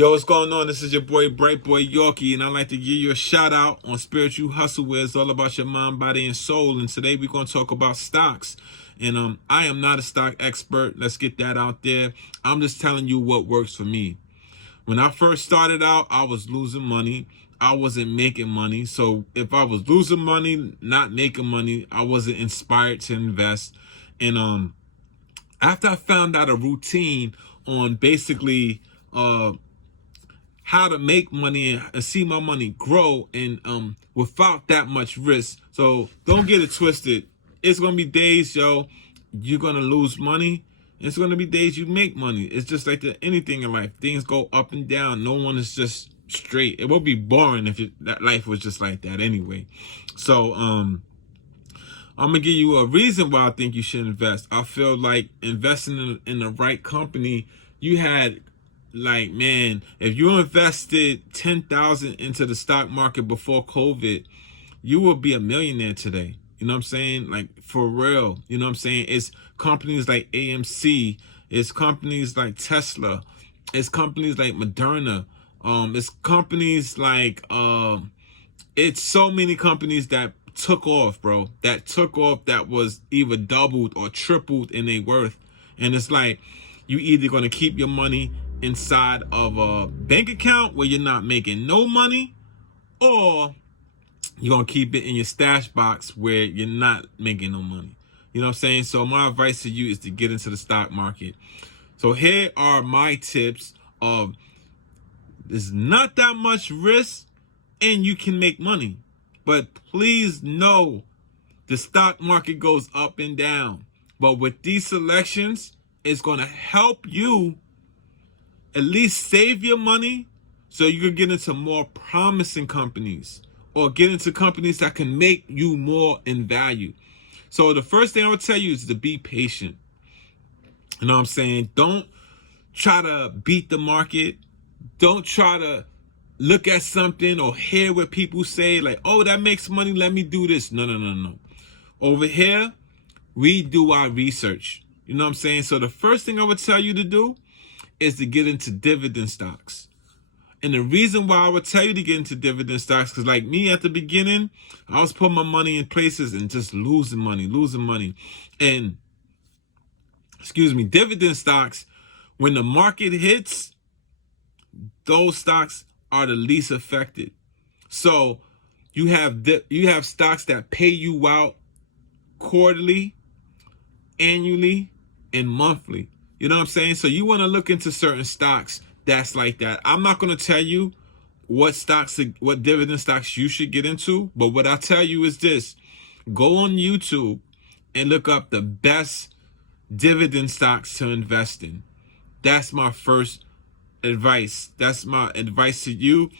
Yo, what's going on? This is your boy, Bright Boy Yorkie, and I'd like to give you a shout out on Spiritual Hustle, where it's all about your mind, body, and soul. And today we're going to talk about stocks. And I am not a stock expert. Let's get that out there. I'm just telling you what works for me. When I first started out, I was losing money. I wasn't making money. So if I was losing money, not making money, I wasn't inspired to invest. And after I found out a routine on basically how to make money and see my money grow and without that much risk. So don't get it twisted. It's gonna be days, yo, you're gonna lose money. It's gonna be days you make money. It's just like anything in life. Things go up and down. No one is just straight. It would be boring if that life was just like that anyway. So I'm gonna give you a reason why I think you should invest. I feel like investing in the right company, you had, like, man, if you invested 10,000 into the stock market before COVID, you would be a millionaire today. You know what I'm saying? Like, for real. You know what I'm saying? It's companies like AMC, it's companies like Tesla, it's companies like Moderna, it's companies like it's so many companies that took off, bro. That took off, that was either doubled or tripled in their worth. And it's like, you either gonna keep your money inside of a bank account where you're not making no money, or you're gonna keep it in your stash box where you're not making no money. You know what I'm saying? So my advice to you is to get into the stock market. So here are my tips of, there's not that much risk and you can make money. But please know the stock market goes up and down. But with these selections, it's gonna help you at least save your money so you can get into more promising companies or get into companies that can make you more in value. So the first thing I would tell you is to be patient. You know what I'm saying? Don't try to beat the market. Don't try to look at something or hear what people say like, oh, that makes money, let me do this. No. Over here, we do our research. You know what I'm saying? So the first thing I would tell you to do is to get into dividend stocks. And the reason why I would tell you to get into dividend stocks, because like me at the beginning, I was putting my money in places and just losing money. And, dividend stocks, when the market hits, those stocks are the least affected. So you have stocks that pay you out quarterly, annually, and monthly. You know what I'm saying? So you want to look into certain stocks that's like that. I'm not going to tell you what dividend stocks you should get into, but what I'll tell you is this: go on YouTube and look up the best dividend stocks to invest in. That's my first advice. That's my advice to you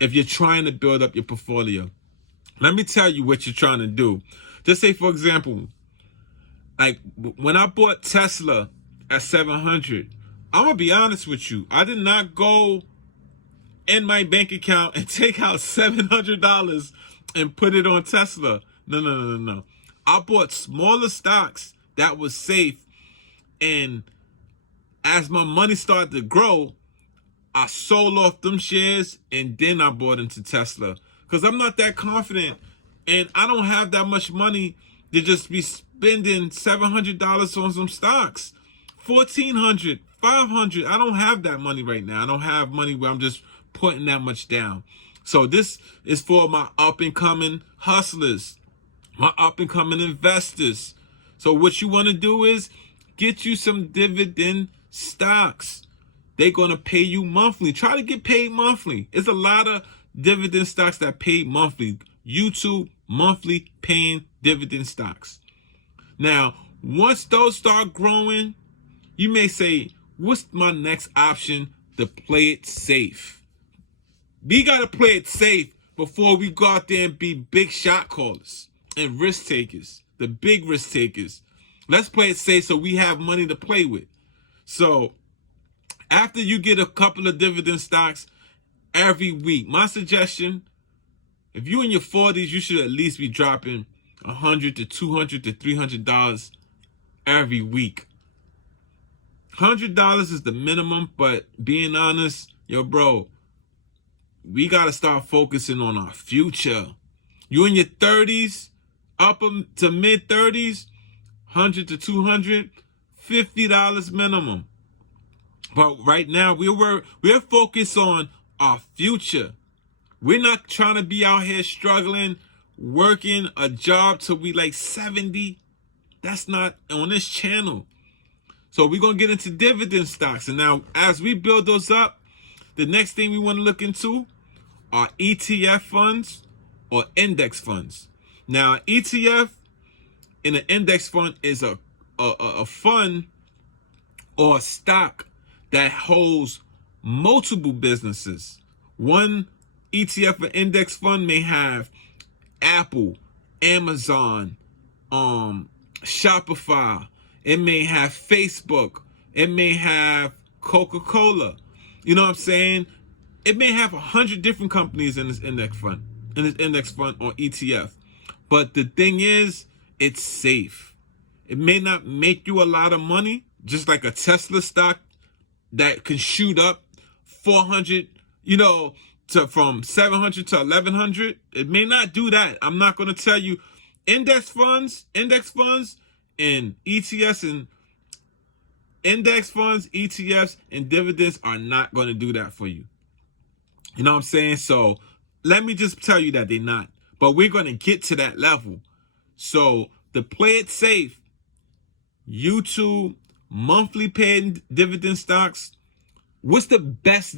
if you're trying to build up your portfolio. Let me tell you what you're trying to do. Just say, for example, like when I bought Tesla at 700, I'm gonna be honest with you, I did not go in my bank account and take out $700 and put it on Tesla. No. I bought smaller stocks that was safe, and as my money started to grow, I sold off them shares and then I bought into Tesla, because I'm not that confident and I don't have that much money to just be spending $700 on some stocks. $1,400, $500. I don't have that money right now. I don't have money where I'm just putting that much down. So this is for my up and coming hustlers, my up and coming investors. So what you want to do is get you some dividend stocks. They're going to pay you monthly. Try to get paid monthly. It's a lot of dividend stocks that pay monthly. YouTube monthly paying dividend stocks. Now, once those start growing, you may say, what's my next option to play it safe? We got to play it safe before we go out there and be big shot callers and risk takers, the big risk takers. Let's play it safe so we have money to play with. So after you get a couple of dividend stocks every week, my suggestion, if you're in your 40s, you should at least be dropping $100 to $200 to $300 every week. $100 is the minimum, but being honest, Yo, bro, we got to start focusing on our future. You in your 30s, up to mid 30s, 100 to 200, $50 minimum. But right now, we're focused on our future. We're not trying to be out here struggling, working a job till we like 70. That's not on this channel. So we're going to get into dividend stocks. And now, as we build those up, the next thing we want to look into are ETF funds or index funds. Now, ETF in an index fund is a fund or a stock that holds multiple businesses. One ETF or index fund may have Apple, Amazon, Shopify. It may have Facebook. It may have Coca-Cola. You know what I'm saying? It may have 100 different companies in this index fund, or ETF. But the thing is, it's safe. It may not make you a lot of money, just like a Tesla stock that can shoot up 400, from 700 to 1100. It may not do that. I'm not going to tell you. Index funds, and ETFs and index funds, ETFs and dividends are not going to do that for you. You know what I'm saying? So let me just tell you that they're not. But we're going to get to that level. So to play it safe, YouTube monthly paying dividend stocks. What's the best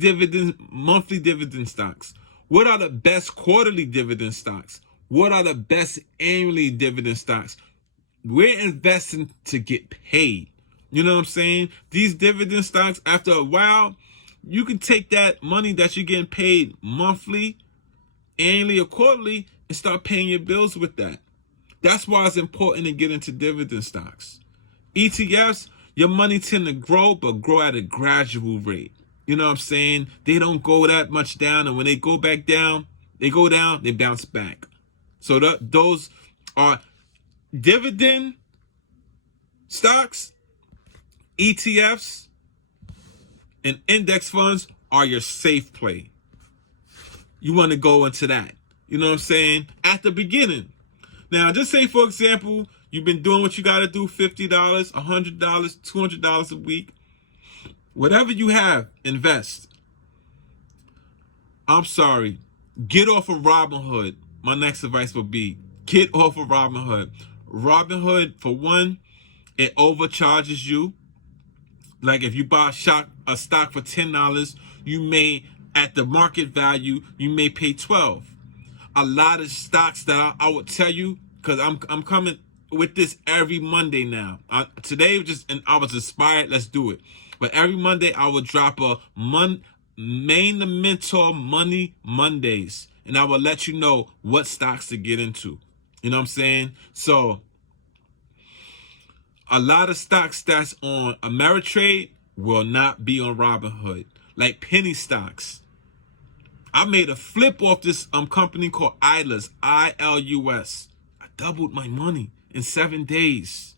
monthly dividend stocks? What are the best quarterly dividend stocks? What are the best annually dividend stocks? We're investing to get paid. You know what I'm saying? These dividend stocks, after a while, you can take that money that you're getting paid monthly, annually, or quarterly and start paying your bills with that. That's why it's important to get into dividend stocks. ETFs, your money tend to grow, but grow at a gradual rate. You know what I'm saying? They don't go that much down, and when they go back down, they bounce back. So those are dividend stocks, ETFs, and index funds are your safe play. You want to go into that. You know what I'm saying? At the beginning. Now, just say, for example, you've been doing what you got to do, $50, $100, $200 a week. Whatever you have, invest. I'm sorry. Get off of Robinhood. My next advice would be get off of Robinhood. Robinhood, for one, it overcharges you. Like if you buy a stock for $10, you may, at the market value, you may pay $12. A lot of stocks that I would tell you, because I'm coming with this every Monday now. Today I was inspired. Let's do it. But every Monday I will drop a Main the Mentor Money Mondays, and I will let you know what stocks to get into. You know what I'm saying? So a lot of stocks that's on Ameritrade will not be on Robinhood, like penny stocks. I made a flip off this company called ILUS, ILUS. I doubled my money in 7 days.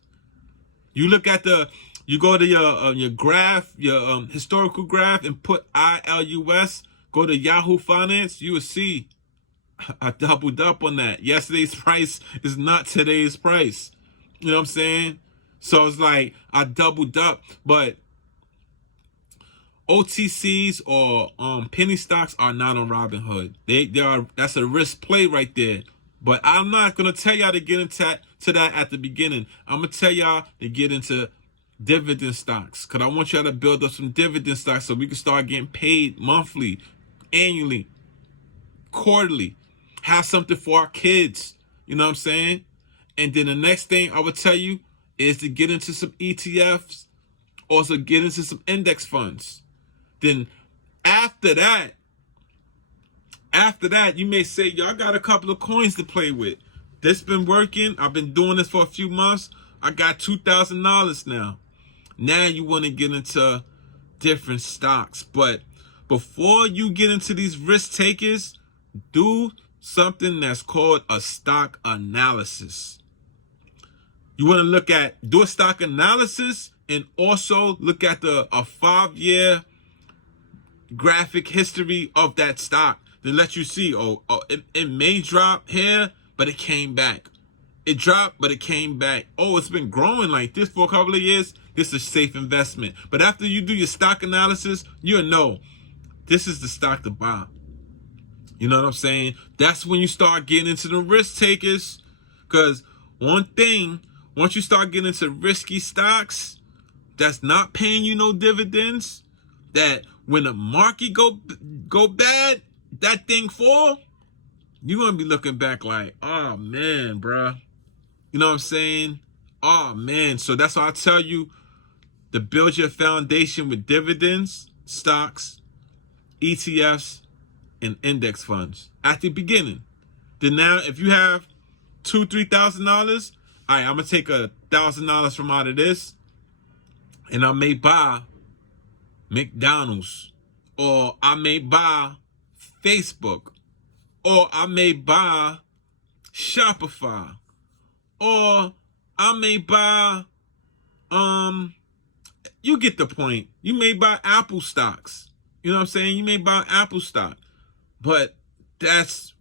You go to your graph, your historical graph, and put ILUS. Go to Yahoo Finance. You will see I doubled up on that. Yesterday's price is not today's price. You know what I'm saying? So it's like I doubled up, but OTCs or penny stocks are not on Robinhood. They are. That's a risk play right there. But I'm not gonna tell y'all to get into that at the beginning. I'm gonna tell y'all to get into dividend stocks, because I want y'all to build up some dividend stocks so we can start getting paid monthly, annually, quarterly. Have something for our kids. You know what I'm saying? And then the next thing I would tell you is to get into some ETFs, also get into some index funds. Then after that, you may say, y'all got a couple of coins to play with. This been working. I've been doing this for a few months. I got $2,000 now. Now you want to get into different stocks. But before you get into these risk takers, do something that's called a stock analysis. You want to do a stock analysis, and also look at a 5-year graphic history of that stock to let you see, it may drop here, but it came back. It dropped, but it came back. Oh, it's been growing like this for a couple of years. This is a safe investment. But after you do your stock analysis, you'll know this is the stock to buy. You know what I'm saying? That's when you start getting into the risk takers. Because one thing, once you start getting into risky stocks that's not paying you no dividends, that when the market go bad, that thing fall, you're going to be looking back like, oh, man, bruh. You know what I'm saying? Oh, man. So that's why I tell you to build your foundation with dividends, stocks, ETFs, and index funds at the beginning. Then now, if you have $2,000-$3,000, all right, I'm going to take $1,000 from out of this, and I may buy McDonald's, or I may buy Facebook, or I may buy Shopify, or I may buy, you get the point. You may buy Apple stocks. You know what I'm saying? You may buy Apple stock. But that's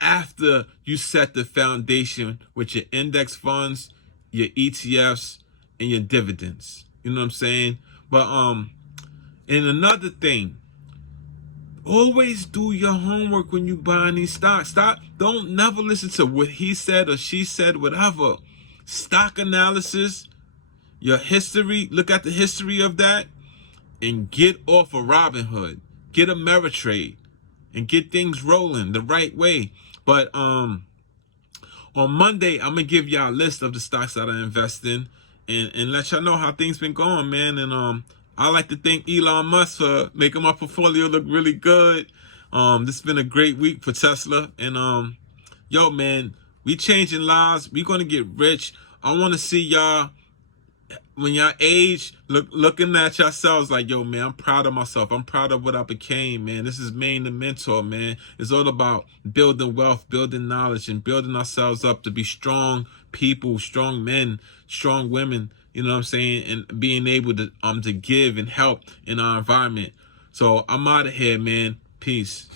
after you set the foundation with your index funds, your ETFs, and your dividends. You know what I'm saying? But and another thing, always do your homework when you buying these stocks. Don't never listen to what he said or she said, whatever. Stock analysis, your history, look at the history of that, and get off of Robinhood. Get a Ameritrade and get things rolling the right way. But on Monday, I'm gonna give y'all a list of the stocks that I invest in and let y'all know how things been going, man. And I like to thank Elon Musk for making my portfolio look really good. This has been a great week for Tesla. And yo, man, we changing lives. We gonna get rich. I want to see y'all when y'all age, looking at yourselves like, yo, man, I'm proud of myself. I'm proud of what I became, man. This is Maine the Mentor, man. It's all about building wealth, building knowledge, and building ourselves up to be strong people, strong men, strong women, you know what I'm saying? And being able to give and help in our environment. So I'm out of here, man. Peace.